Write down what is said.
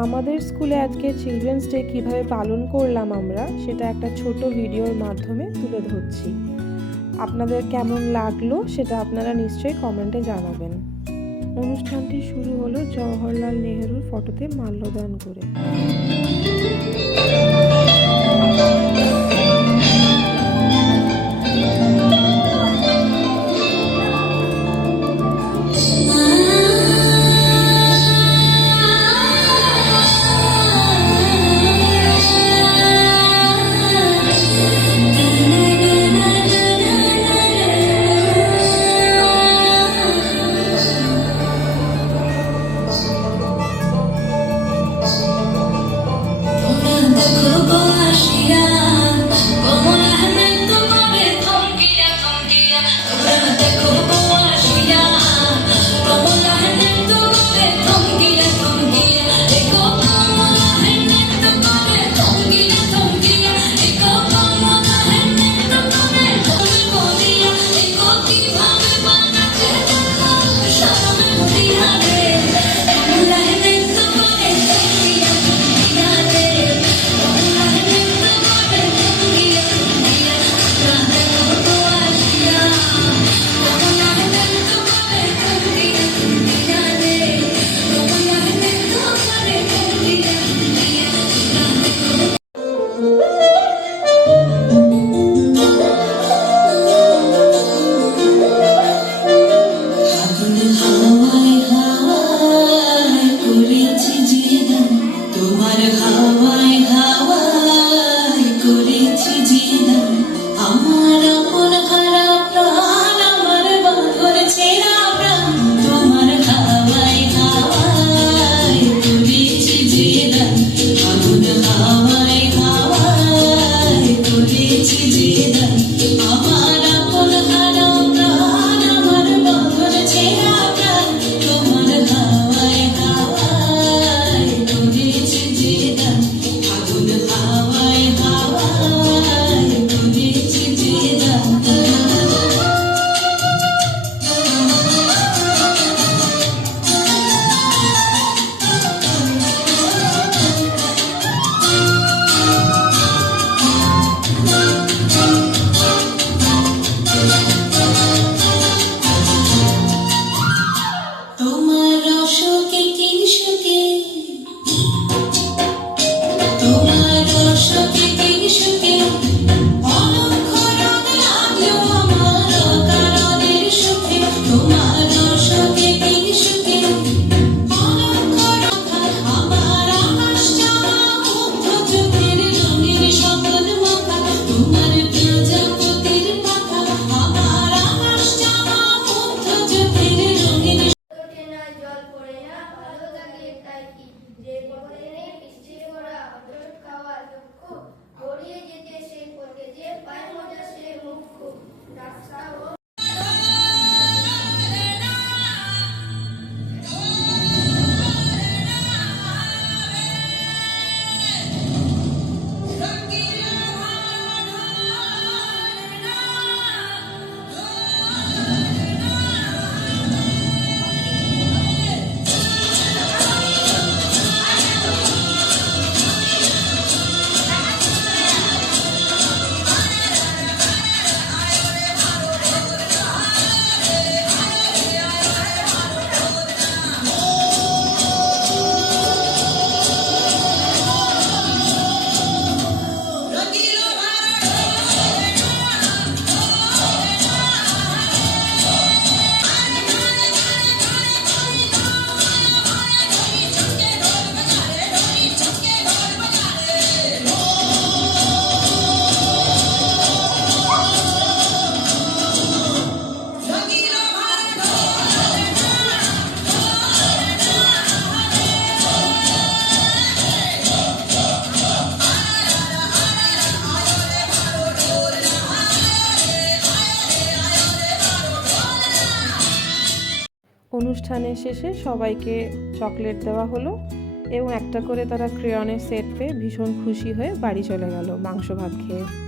আমাদের স্কুলে আজকে চিলড্রেন্স ডে কীভাবে পালন করলাম আমরা সেটা একটা ছোট ভিডিওর মাধ্যমে তুলে ধরছি। আপনাদের কেমন লাগলো সেটা আপনারা নিশ্চয়ই কমেন্টে জানাবেন। অনুষ্ঠানটি শুরু হলো জওহরলাল নেহরুর ফটোতে মাল্যদান করে। অনুষ্ঠানের শেষে সবাইকে চকলেট দেওয়া হলো এবং একটা করে তারা ক্রেয়নের সেট পেয়ে ভীষণ খুশি হয়ে বাড়ি চলে গেল মাংস ভাত খেয়ে।